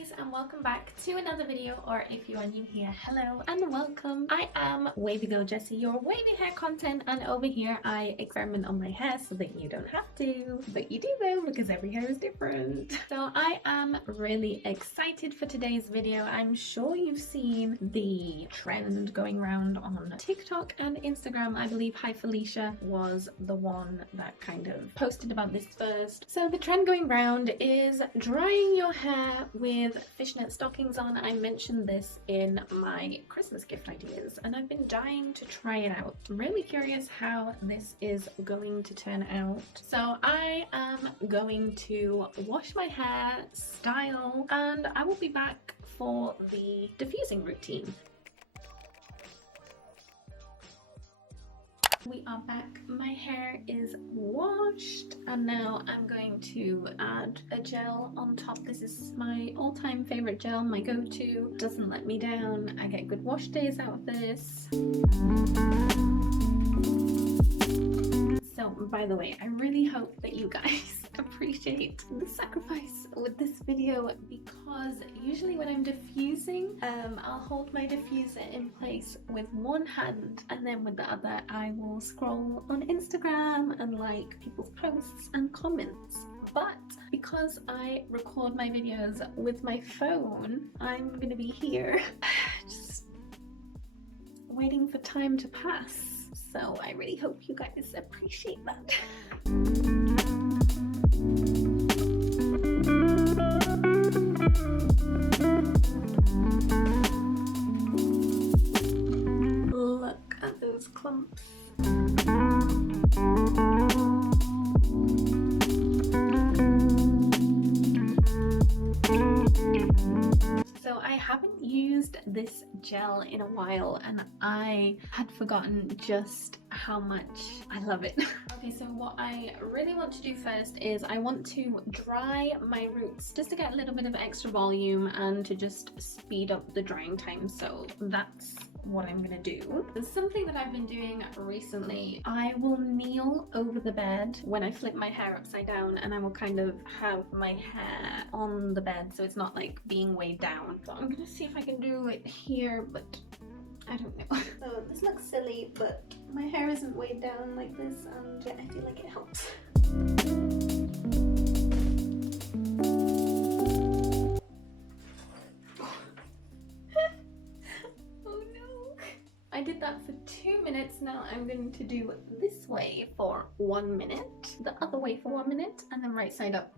guys, and welcome back to another video, or if you are new here, hello and welcome. I am Wavy Girl Jessie, your wavy hair content, and over here I experiment on my hair so that you don't have to, but you do though, because every hair is different. So I am really excited for today's video. I'm sure you've seen the trend going around on TikTok and Instagram. I believe Hi Felicia was the one that kind of posted about this first. So the trend going round is drying your hair with fishnet stockings on. I mentioned this in my Christmas gift ideas and I've been dying to try it out. I'm really curious how this is going to turn out. So I am going to wash my hair, style, and I will be back for the diffusing routine. We are back. My hair is washed and now I'm going to add a gel on top. This is my all-time favorite gel, my go-to. Doesn't let me down. I get good wash days out of this. So, by the way, I really hope that you guys appreciate the sacrifice with this video, because usually when I'm diffusing, I'll hold my diffuser in place with one hand and then with the other I will scroll on Instagram and like people's posts and comments. But because I record my videos with my phone, I'm gonna be here just waiting for time to pass. So I really hope you guys appreciate that. Look at those clumps. So I haven't used this gel in a while and I had forgotten just how much I love it. Okay, so what I really want to do first is I want to dry my roots just to get a little bit of extra volume and to just speed up the drying time. So that's what I'm gonna do. There's something that I've been doing recently. I will kneel over the bed when I flip my hair upside down and I will kind of have my hair on the bed so it's not like being weighed down. So I'm gonna see if I can do it here, but I don't know. So this looks silly, but my hair isn't weighed down like this and I feel like it helps. I did that for 2 minutes. Now I'm going to do this way for 1 minute, the other way for 1 minute, and then right side up.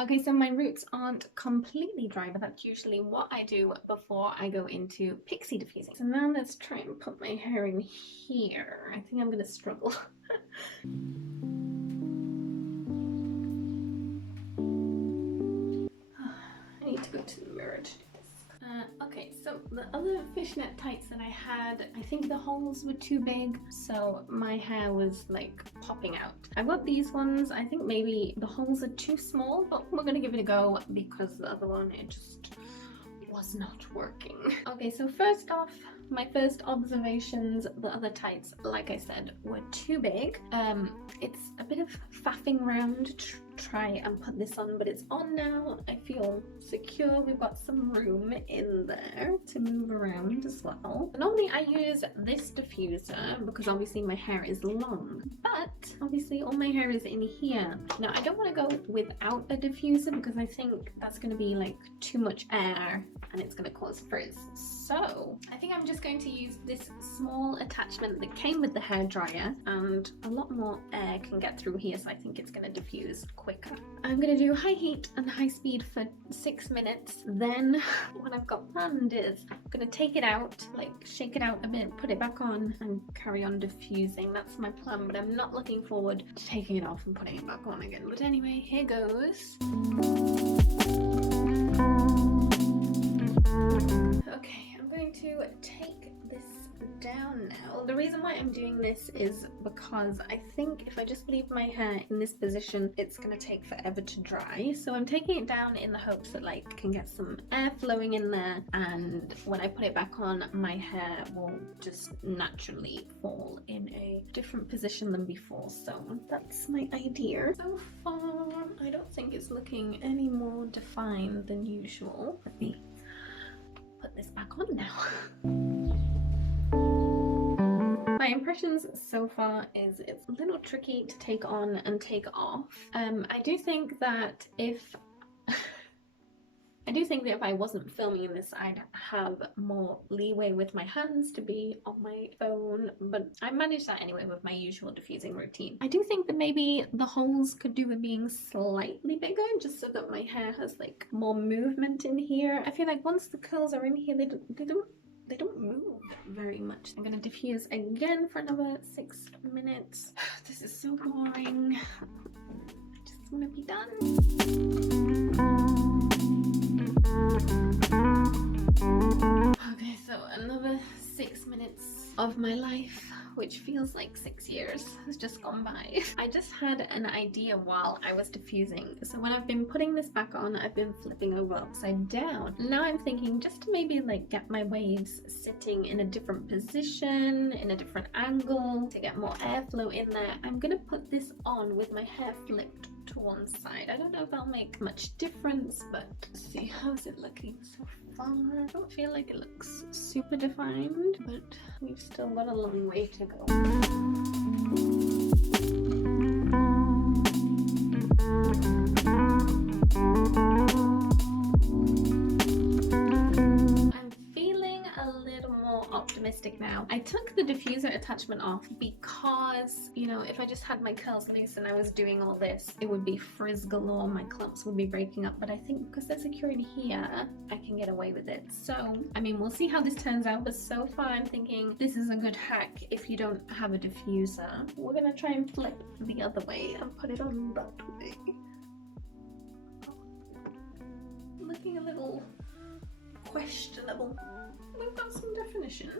Okay, so my roots aren't completely dry, but that's usually what I do before I go into pixie diffusing. So now let's try and put my hair in here. I think I'm gonna struggle. I need to go to the mirror to do this. Okay, so the other fishnet tights that I had, I think the holes were too big, so my hair was like popping out. I've got these ones, I think maybe the holes are too small, but we're gonna give it a go because the other one, it just was not working. Okay, so first off, my first observations, the other tights, like I said, were too big. It's a bit of faffing around to try and put this on, but it's on now. I feel secure. We've got some room in there to move around as well. Normally I use this diffuser because obviously my hair is long, but obviously all my hair is in here. Now I don't want to go without a diffuser because I think that's going to be like too much air and it's going to cause frizz. So I think I'm just going to use this small attachment that came with the hairdryer, and a lot more air can get through here, so I think it's going to diffuse quicker. I'm going to do high heat and high speed for 6 minutes. Then what I've got planned is I'm going to take it out, like shake it out a bit, put it back on and carry on diffusing. That's my plan, but I'm not looking forward to taking it off and putting it back on again. But anyway, here goes. Okay, I'm going to take this down now. The reason why I'm doing this is because I think if I just leave my hair in this position, it's gonna take forever to dry. So I'm taking it down in the hopes that like I can get some air flowing in there, and when I put it back on, my hair will just naturally fall in a different position than before. So that's my idea. So far, I don't think it's looking any more defined than usual. Let me put this back on now. My impressions so far is it's a little tricky to take on and take off. I do think that if I wasn't filming this, I'd have more leeway with my hands to be on my phone, but I managed that anyway with my usual diffusing routine. I do think that maybe the holes could do with being slightly bigger, just so that my hair has like more movement in here. I feel like once the curls are in here, they don't move very much. I'm gonna diffuse again for another 6 minutes. This is so boring. I just wanna be done. Okay, so another 6 minutes of my life, which feels like 6 years, has just gone by. I just had an idea while I was diffusing. So when I've been putting this back on, I've been flipping over upside down. Now I'm thinking just to maybe like get my waves sitting in a different position, in a different angle, to get more airflow in there, I'm gonna put this on with my hair flipped to one side. I don't know if that'll make much difference, but see, how's it looking so far? I don't feel like it looks super defined, but we've still got a long way to go. Optimistic now. I took the diffuser attachment off because, you know, if I just had my curls loose and I was doing all this, it would be frizz galore, my clumps would be breaking up, but I think because they're secured here, I can get away with it. So, I mean, we'll see how this turns out, but so far I'm thinking this is a good hack if you don't have a diffuser. We're gonna try and flip the other way and put it on that way. Looking a little questionable. We've got some definition.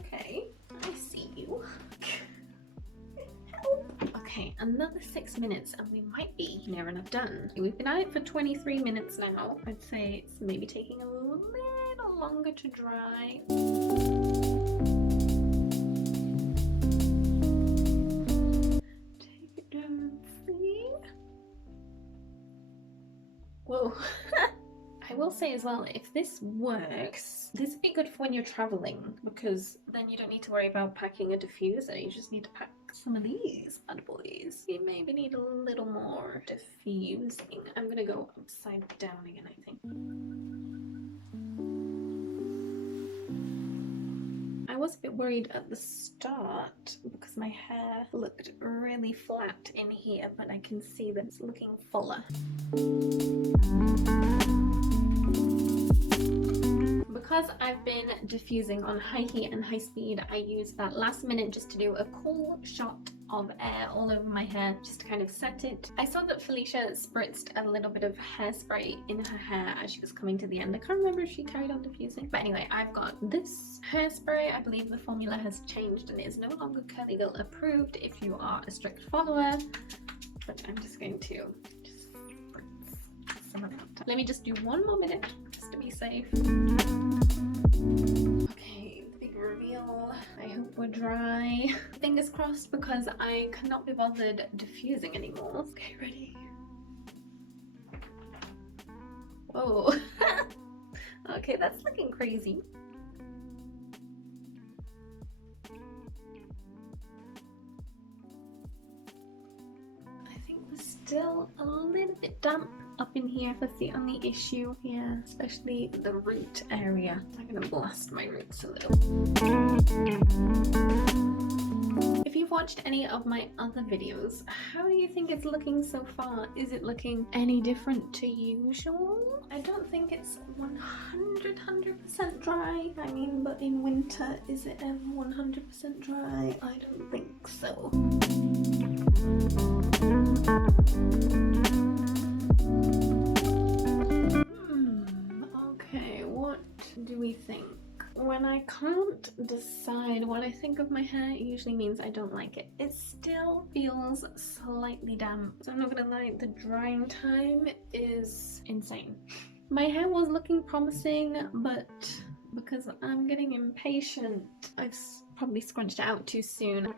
Okay, I see you. Help. Okay, another 6 minutes and we might be near enough done. We've been at it for 23 minutes now. I'd say it's maybe taking a little longer to dry. Take it down and see. Whoa. I will say as well, if this works, this would be good for when you're traveling, because then you don't need to worry about packing a diffuser. You just need to pack some of these bad boys. You maybe need a little more diffusing. I'm gonna go upside down again, I think. I was a bit worried at the start because my hair looked really flat in here, but I can see that it's looking fuller. Because I've been diffusing on high heat and high speed, I used that last minute just to do a cool shot of air all over my hair, just to kind of set it. I saw that Felicia spritzed a little bit of hairspray in her hair as she was coming to the end. I can't remember if she carried on diffusing. But anyway, I've got this hairspray. I believe the formula has changed and is no longer Curly Girl approved if you are a strict follower. But I'm just going to spritz some of that. Let me just do one more minute just to be safe. Okay, the big reveal. I hope we're dry. Fingers crossed, because I cannot be bothered diffusing anymore. Okay, ready? Whoa. Okay, that's looking crazy. I think we're still a little bit damp up in here. That's the only issue. Yeah, especially the root area. I'm gonna blast my roots a little. If you've watched any of my other videos, how do you think it's looking so far? Is it looking any different to usual? I don't think it's 100% dry. I mean, but in winter, is it ever 100% dry? I don't think so. Okay, what do we think? when I can't decide what I think of my hair, it usually means I don't like it. It still feels slightly damp, so I'm not gonna lie, the drying time is insane. My hair was looking promising, but because I'm getting impatient, I've probably scrunched it out too soon.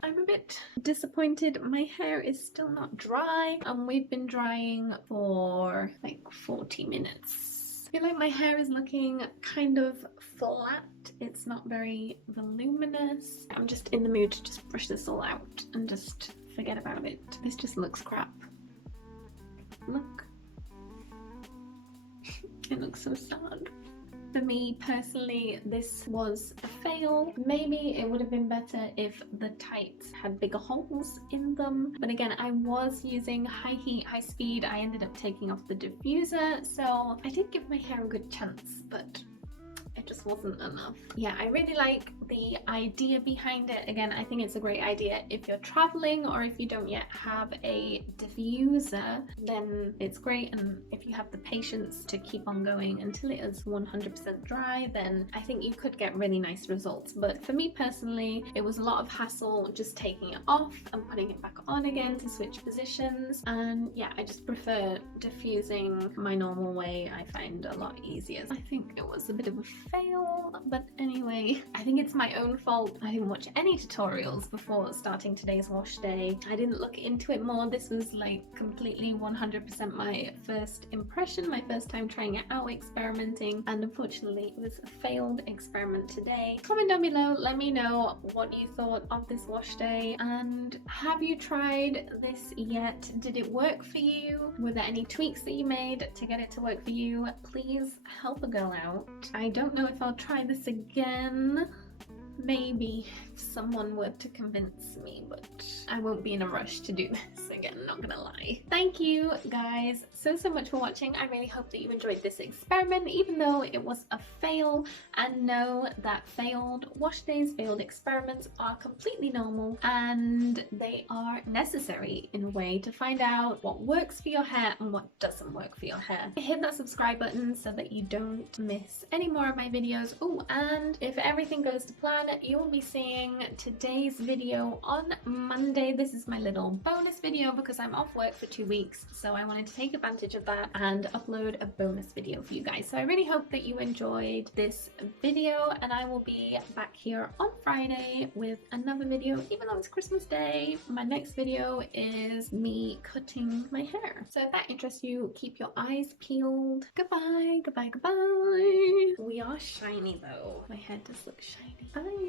I'm a bit disappointed. My hair is still not dry, and we've been drying for like 40 minutes. I feel like my hair is looking kind of flat. It's not very voluminous. I'm just in the mood to just brush this all out and just forget about it. This just looks crap. Look. It looks so sad. For me personally, this was a fail. Maybe it would have been better if the tights had bigger holes in them. But again, I was using high heat, high speed. I ended up taking off the diffuser, so I did give my hair a good chance, but it just wasn't enough. Yeah, I really like the idea behind it. Again, I think it's a great idea if you're traveling or if you don't yet have a diffuser, then it's great. And if you have the patience to keep on going until it is 100% dry, then I think you could get really nice results. But for me personally, it was a lot of hassle just taking it off and putting it back on again to switch positions. And yeah, I just prefer diffusing my normal way. I find a lot easier. I think it was a bit of a fail, but anyway, I think it's my own fault. I didn't watch any tutorials before starting today's wash day. I didn't look into it more. This was like completely 100% my first impression, my first time trying it out, experimenting, and unfortunately it was a failed experiment today. Comment down below, let me know what you thought of this wash day, and have you tried this yet? Did it work for you? Were there any tweaks that you made to get it to work for you? Please help a girl out. I don't know if I'll try this again. Maybe if someone were to convince me, but I won't be in a rush to do this again, not gonna lie. Thank you guys so much for watching. I really hope that you enjoyed this experiment, even though it was a fail. And know that failed wash days, failed experiments are completely normal, and they are necessary in a way to find out what works for your hair and what doesn't work for your hair. Hit that subscribe button so that you don't miss any more of my videos. Oh, and if everything goes to plan, you will be seeing today's video on Monday. This is my little bonus video because I'm off work for 2 weeks, so I wanted to take advantage of that and upload a bonus video for you guys. So I really hope that you enjoyed this video, and I will be back here on Friday with another video. Even though it's Christmas Day, my next video is me cutting my hair. So if that interests you, keep your eyes peeled. Goodbye, goodbye, goodbye. We are shiny though. My hair does look shiny. Bye.